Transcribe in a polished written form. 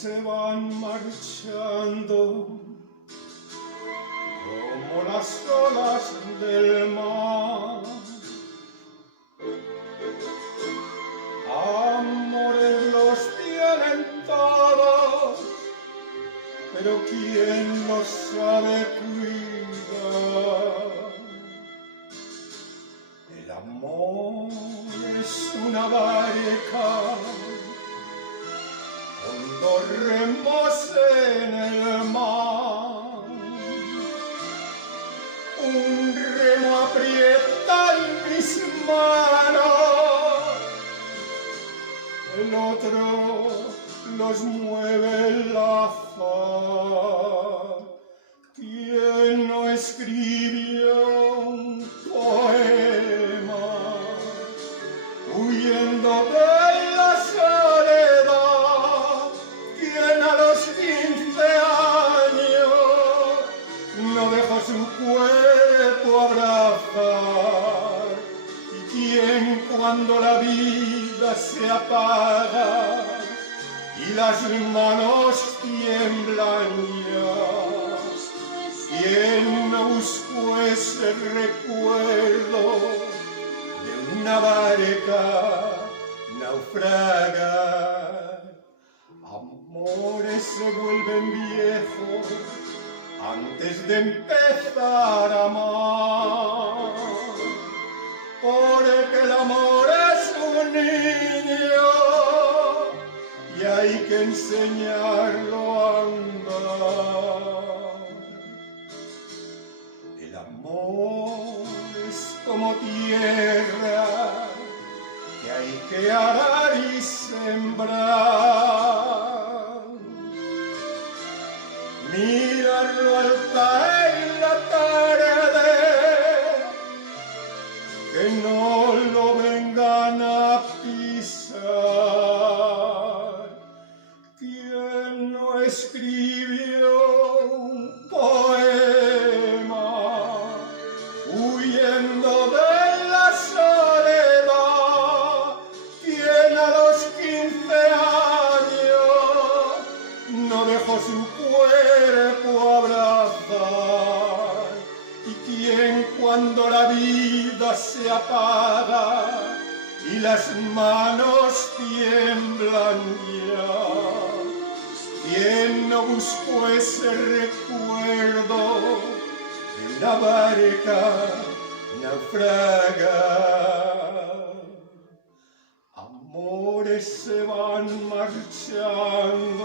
se van marchando como las olas del mar. Amores los tienen todos, pero ¿quién los sabe cuidar? El amor es una barca con dos remos en el mar. Un remo aprieta en mis manos, el otro los mueve el azar. ¿Quién no escribió un poema huyendo de la soledad? ¿Quién a los 15 años no dejó su cuerpo abrazar? ¿Y quién cuando la vida se apaga y las manos tiemblan ya, quién no buscó ese recuerdo de una barca naufragar? Amores se vuelven viejos antes de empezar a amar, porque el amor es un niño y hay que enseñarlo a andar. El amor es como tierra que hay que arar y sembrar. Mirarlo al caer la tarde, que no lo vengan a pisar. ¿Quién no escribió un poema huyendo de la soledad? ¿Quién a los 15 años no dejó su cuerpo abrazar? ¿Y quién cuando la vida se apaga y las manos tiemblan ya, quién no buscó ese recuerdo de una barca naufragar? Amores se van marchando